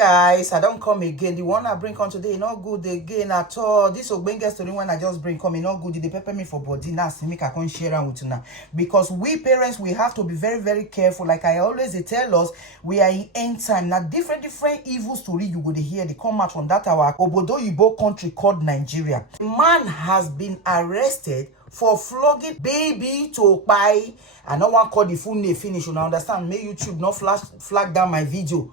Guys, I don't come again. The one I bring on today not good again at all. This ogbonge story one I just bring come not good. They pepper me for body now. See make I can't share am with you now. Because we parents, we have to be very, very careful. Like I always they tell us, we are in end time. Now different evil story you go to hear. They come out from that our Obodo-Yibo country called Nigeria. A man has been arrested for flogging baby to buy. I no one call the full name finish. You understand? May YouTube not flag down my video.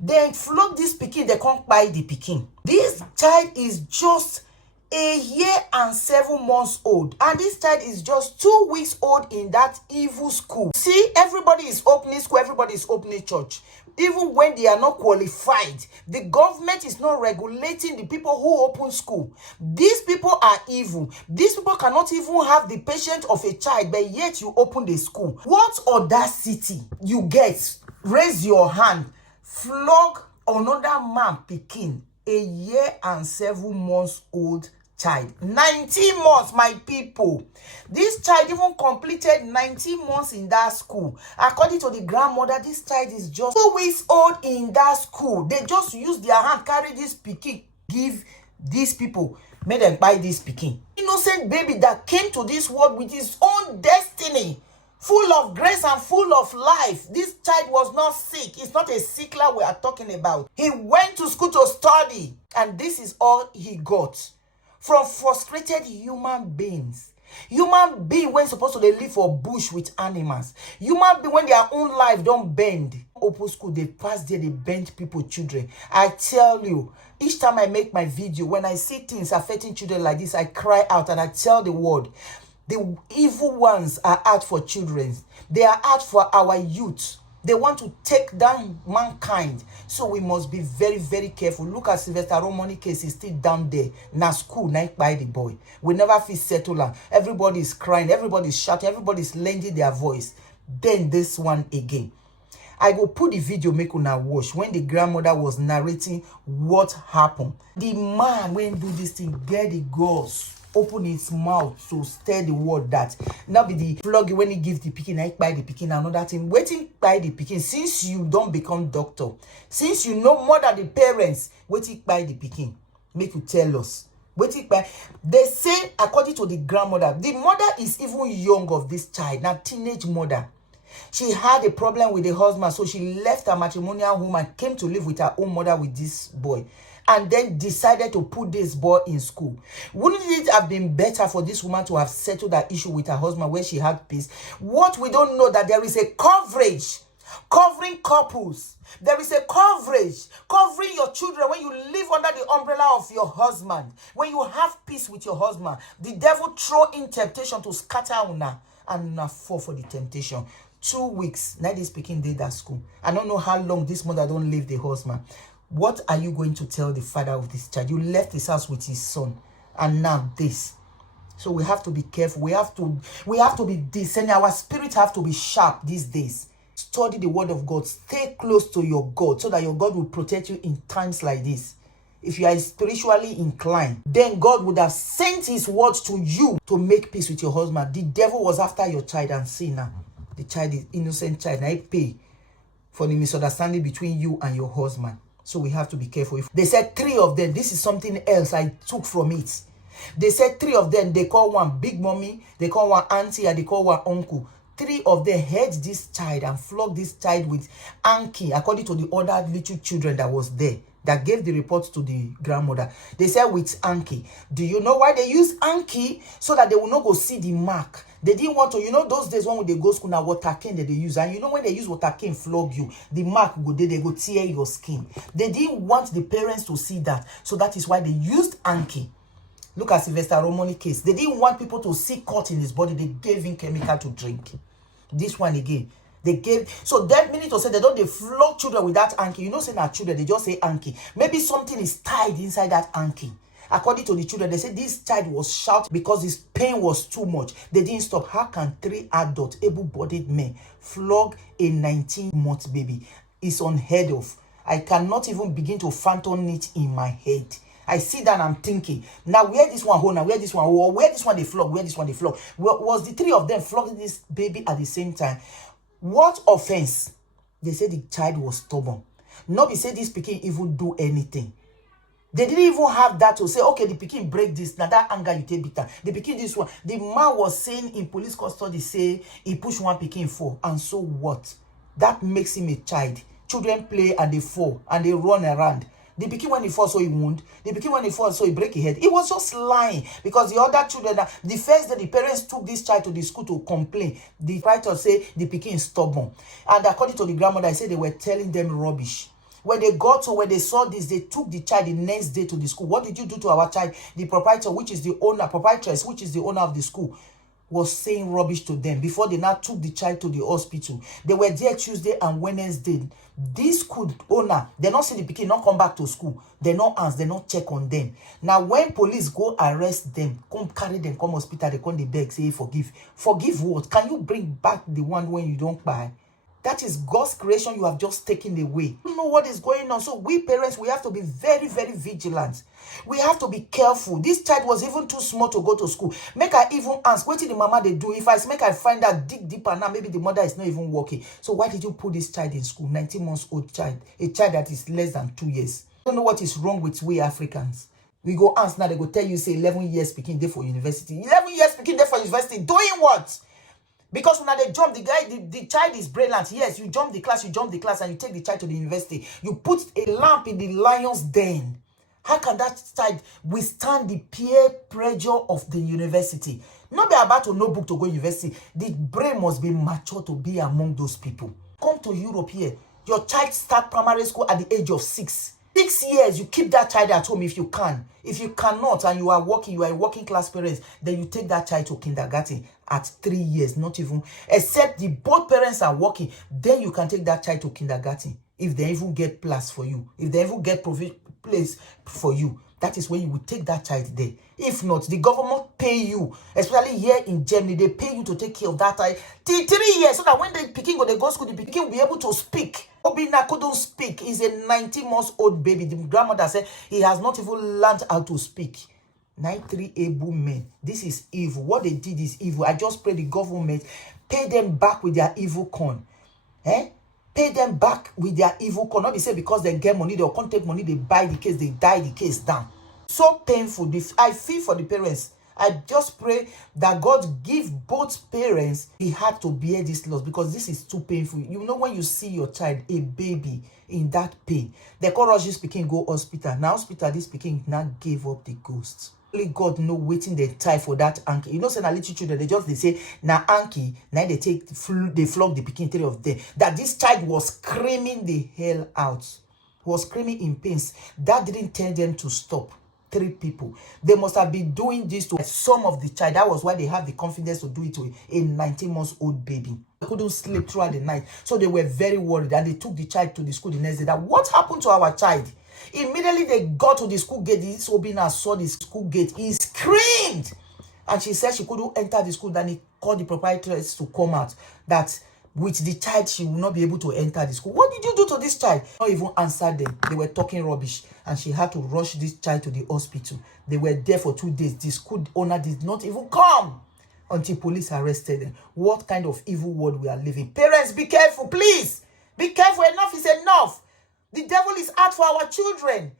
They flog this pikin, they can't buy the pikin. This child is just a year and 7 months old. And this child is just 2 weeks old in that evil school. See, everybody is opening school, everybody is opening church. Even when they are not qualified, the government is not regulating the people who open school. These people are evil. These people cannot even have the patience of a child, but yet you open the school. What audacity you get? Raise your hand. Flog another man pikin, a year and 7 months old child. 19 months, my people. This child even completed 19 months in that school. According to the grandmother, this child is just 2 weeks old in that school. They just use their hand, carry this pikin, give these people, make them buy this pikin. Innocent baby that came to this world with his own destiny, full of grace and full of life. This child was not sick. It's not a sickler we are talking about. He went to school to study, and this is all he got from frustrated human beings. Human being when supposed to live for bush with animals. Human being when their own life don't bend. Open school, they pass there, they bend people, children. I tell you, each time I make my video, when I see things affecting children like this, I cry out and I tell the world, the evil ones are out for children. They are out for our youth. They want to take down mankind. So we must be very, very careful. Look at Sylvester Romani case. He's still down there. Now school, night by the boy. We never feel settled. Everybody is crying. Everybody is shouting. Everybody is lending their voice. Then this one again. I go put the video make una watch when the grandmother was narrating what happened. The man when do this thing get the girls open his mouth to stir the word that now be the flog when he gives the pikin, I buy the pikin, another thing waiting by the pikin. Since you don't become doctor, since you know more than the parents, waiting by the pikin, make you tell us. Waiting by, they say according to the grandmother, the mother is even young of this child, now teenage mother. She had a problem with the husband, so she left her matrimonial home and came to live with her own mother with this boy, and then decided to put this boy in school. Wouldn't it have been better for this woman to have settled that issue with her husband where she had peace? What we don't know, that there is a coverage covering couples. There is a coverage covering your children when you live under the umbrella of your husband. When you have peace with your husband, the devil throw in temptation to scatter una and una fall for the temptation. 2 weeks, now this pikin did that school. I don't know how long this mother don't leave the husband. What are you going to tell the father of this child? You left his house with his son, and now this. So we have to be careful. We have to be discerning. Our spirit have to be sharp these days. Study the word of God. Stay close to your God so that your God will protect you in times like this. If you are spiritually inclined, then God would have sent his words to you to make peace with your husband. The devil was after your child, and see now, the child is innocent child. Now I pay for the misunderstanding between you and your husband. So we have to be careful. If they said 3 of them, this is something else I took from it. They said 3 of them, they call one big mommy, they call one auntie, and they call one uncle. 3 of them had this child and flogged this child with Anki, according to the other little children that was there, that gave the report to the grandmother. They said with Anki. Do you know why they use Anki? So that they will not go see the mark. They didn't want to, you know, those days when they go school, now water cane that they use. And you know, when they use water cane flog you, the mark go there, they go tear your skin. They didn't want the parents to see that. So that is why they used Anki. Look at Sylvester Romani case. They didn't want people to see cut in his body. They gave him chemical to drink. This one again. They gave, so that minute to say they flog children with that Anki. You know, say not children, they just say Anki. Maybe something is tied inside that Anki. According to the children, they said this child was shouting because his pain was too much. They didn't stop. How can 3 adult, able-bodied men flog a 19-month baby? It's unheard of. I cannot even begin to phantom it in my head. I see that and I'm thinking, now where this one hold, now where this one hold, where this one they flog, where this one they flog. Was the 3 of them flogging this baby at the same time? What offense? They said the child was stubborn. Nobody say this pikin even do anything. They didn't even have that to say, okay, the pikin break this. Now that anger you take bitter. The pikin this one. The man was saying in police custody, say he push one pikin fall. And so what? That makes him a child. Children play and they fall and they run around. The pikin when he falls, so he wound. The pikin when he falls, so he break his head. He was just lying because the other children, the first day the parents took this child to the school to complain, the writer say the pikin is stubborn. And according to the grandmother, I said they were telling them rubbish. When they got to, when they saw this, they took the child the next day to the school. What did you do to our child? The proprietor, which is the owner, proprietress, which is the owner of the school, was saying rubbish to them before they now took the child to the hospital. They were there Tuesday and Wednesday. This school owner, they not see the pikin, not come back to school. They not ask, they not check on them. Now, when police go arrest them, come carry them, come hospital, they come the beg, say forgive. Forgive what? Can you bring back the one when you don't buy? That is God's creation you have just taken away. You know what is going on. So we parents, we have to be very, very vigilant. We have to be careful. This child was even too small to go to school. Make I even ask, what did the mama they do? If I make I find out, dig deeper now, maybe the mother is not even working. So why did you put this child in school? 19 months old child. A child that is less than 2 years. I don't know what is wrong with we Africans. We go ask now, they go tell you, say 11 years speaking there for university. 11 years speaking there for university. Doing what? Because when they jump, the child is brilliant. Yes, you jump the class, and you take the child to the university. You put a lamp in the lion's den. How can that child withstand the peer pressure of the university? Not be about to know book to go university. The brain must be mature to be among those people. Come to Europe here. Your child start primary school at the age of 6. 6 years, you keep that child at home if you can. If you cannot and you are a working class parents, then you take that child to kindergarten at 3 years, not even, except the both parents are working, then you can take that child to kindergarten. If they even get place for you, if they even get place for you, that is when you will take that child there. If not, the government pay you, especially here in Germany, they pay you to take care of that child till 3 years, so that when the pikin go to school, the pikin will be able to speak. Obinna couldn't speak. He's a 19-month-old baby. The grandmother said he has not even learned how to speak. 93 able men. This is evil. What they did is evil. I just pray the government pay them back with their evil corn. Pay them back with their evil corn. Not be say because they get money, they'll come take money, they buy the case, they die the case down. So painful. I feel for the parents. I just pray that God give both parents the heart to bear this loss, because this is too painful. You know, when you see your child, a baby, in that pain, they call us this pikin go hospital. Now hospital, this pikin now gave up the ghost. Only God know waiting they tie for that anki. You know, say na little children, they say na anki, now they flog the pikin, 3 of them. That this child was screaming the hell out, was screaming in pains. That didn't tell them to stop. 3 people. They must have been doing this to some of the child. That was why they have the confidence to do it to a 19-month-old baby. They couldn't sleep throughout the night. So they were very worried, and they took the child to the school the next day. That what happened to our child? Immediately they got to the school gate. This Obinna saw the school gate. He screamed. And she said she couldn't enter the school. Then he called the proprietress to come out. That with the child, she will not be able to enter the school. What did you do to this child? Not even answer them. They were talking rubbish. And she had to rush this child to the hospital. They were there for 2 days. The school owner did not even come until police arrested them. What kind of evil world we are living? Parents, be careful, please. Be careful. Enough is enough. The devil is out for our children.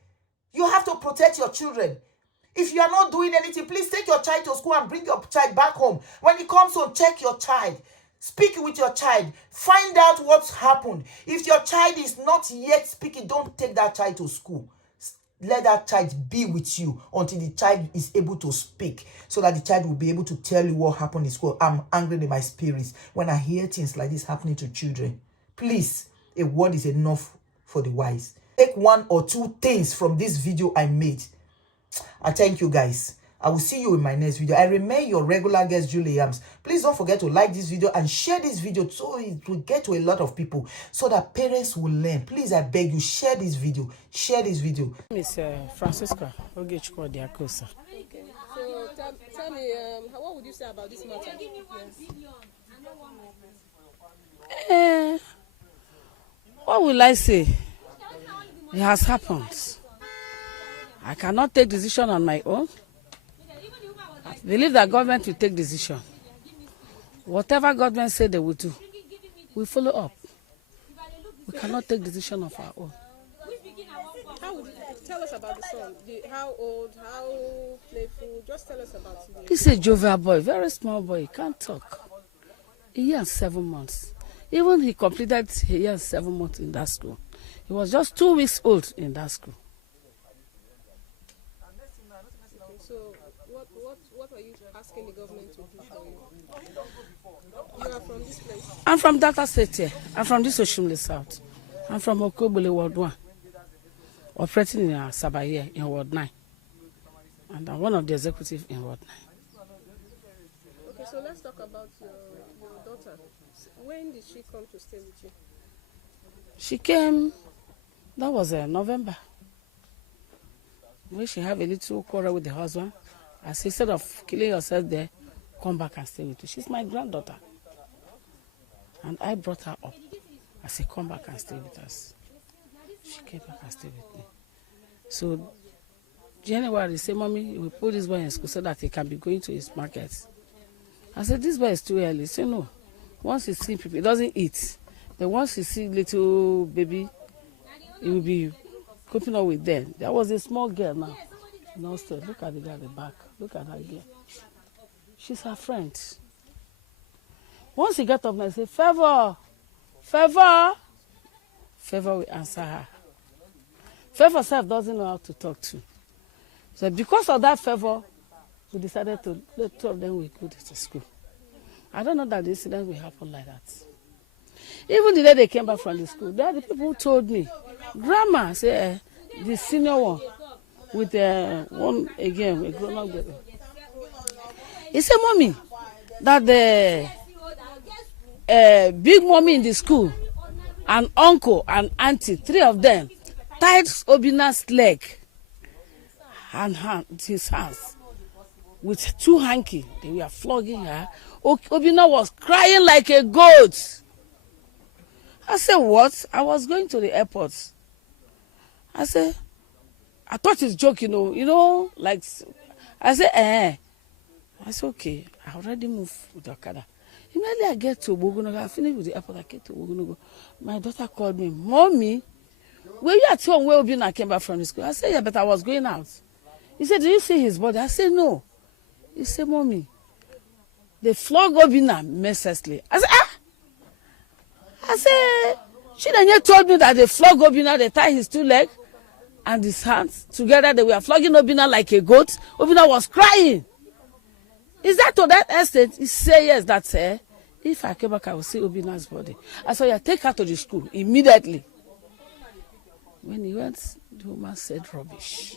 You have to protect your children. If you are not doing anything, please take your child to school and bring your child back home. When he comes home, check your child. Speak with your child. Find out what's happened. If your child is not yet speaking, don't take that child to school. Let that child be with you until the child is able to speak, so that the child will be able to tell you what happened in school. I'm angry in my spirit when I hear things like this happening to children. Please, a word is enough for the wise. Take 1 or 2 things from this video I made. I thank you guys. I will see you in my next video. I remain your regular guest, Julie Yams. Please don't forget to like this video and share this video so it will get to a lot of people, so that parents will learn. Please, I beg you, share this video. Share this video. Miss Francisca Ogechukwu Diakosa. Okay. So tell me, what would you say about this matter? Yes. What will I say? It has happened. I cannot take decision on my own. I believe that government will take decision. Whatever government say they will do, we follow up. We cannot take decision of our own. tell us about the son. How old? How playful? Just tell us about him. He's a jovial boy, very small boy. He can't talk. A year and 7 months. Even he completed a year and 7 months in that school. He was just 2 weeks old in that school. Okay, so what are you asking the government to do for you? You are from this place. I'm from Delta State here. I'm from this Oshimle South. I'm from Okobole Ward 1. Operating in Sabaye in Ward 9. And I'm one of the executives in Ward 9. Okay, so let's talk about your daughter. When did she come to stay with you? She came, that was November. When she had a little quarrel with the husband, I said, instead of killing yourself there, come back and stay with you. She's my granddaughter. And I brought her up. I said, come back and stay with us. She came back and stayed with me. So, January, say, Mommy, we put this boy in school so that he can be going to his market. I said, this boy is too early. He said, no. Once he sees people, he doesn't eat. But once he sees little baby, he will be coping up with them. There was a small girl now. No, stay. Look at the girl at the back. Look at that girl. She's her friend. Once he got up and said, Favor, Favor. Favor will answer her. Favor self doesn't know how to talk to. So because of that favor, we decided to let 2 of them will go to school. I don't know that the incident will happen like that. Even the day they came back from the school, there are the people who told me, Grandma, say, the senior one, with one again, a grown-up girl. He said, Mommy, that the big mommy in the school, and uncle and auntie, 3 of them, tied Obina's leg and his hands with 2 hanky. They were flogging her. Obina was crying like a goat. I said, what? I was going to the airport. I said, I thought it's joking, like, I said, I said, okay, I already moved with the Okada. Immediately I get to Obogunogo, I finished with the airport, I get to Obogunogo. My daughter called me, Mommy, were you at home where Obina came back from the school? I said, yeah, but I was going out. He said, did you see his body? I said, no. He said, Mommy, they flogged Obina mercilessly. I said, I said, she then told me that they flogged Obina, they tied his 2 legs and his hands together. They were flogging Obina like a goat. Obina was crying. Is that to that extent? He said, yes, that's her. If I came back, I will see Obina's body. I said, yeah, take her to the school immediately. When he went, the woman said rubbish.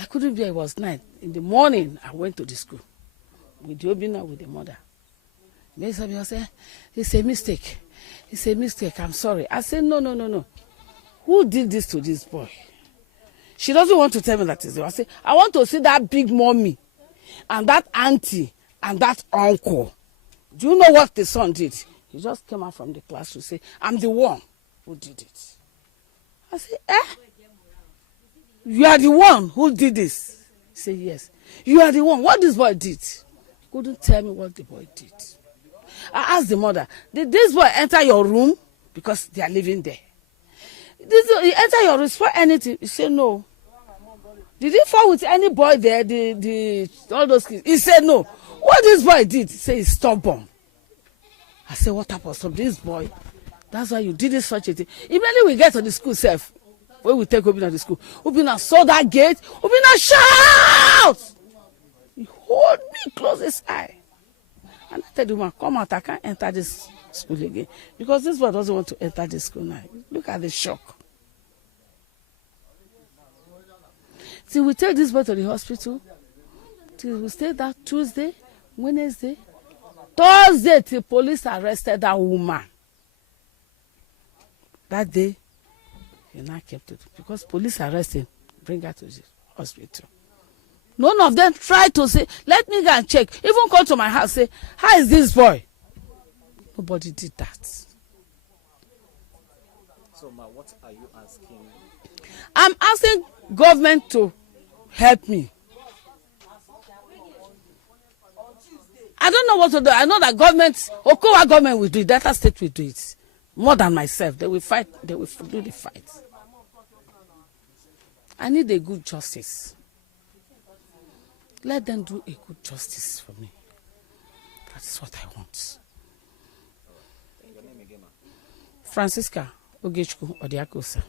I couldn't be, it was night. In the morning, I went to the school with Obina, with the mother. They said, it's a mistake. It's a mistake, I'm sorry. I said, no. Who did this to this boy? She doesn't want to tell me that it's her. I said, I want to see that big mommy and that auntie and that uncle. Do you know what the son did? He just came out from the class to say, I'm the one who did it. I said, you are the one who did this? He said, yes. You are the one. What this boy did? He couldn't tell me what the boy did. I asked the mother, did this boy enter your room? Because they are living there. Did he enter your room for anything? He said, no. Did he fall with any boy there? All those kids? He said, no. What this boy did? He said, he's stubborn. I said, what happened to this boy? That's why you did this such a thing. Immediately we get to the school self, when we take Obina to the school, Obina saw that gate. Obina shouts! He hold me, close his eye. And I tell the woman, come out, I can't enter this school again. Because this boy doesn't want to enter this school now. Look at the shock. Till we take this boy to the hospital, till we stay that Tuesday, Wednesday, Thursday, till police arrested that woman. That day, he now kept it. Because police arrested him, bring her to the hospital. None of them tried to say, let me go and check. Even come to my house, say, how is this boy? Nobody did that. So, Ma, what are you asking? I'm asking government to help me. I don't know what to do. I know that Okowa government will do it. Delta State will do it. More than myself. They will fight. They will do the fight. I need a good justice. Let them do a good justice for me. That's what I want. Your name again, ma? Francisca Ogechukwu Odiakosa.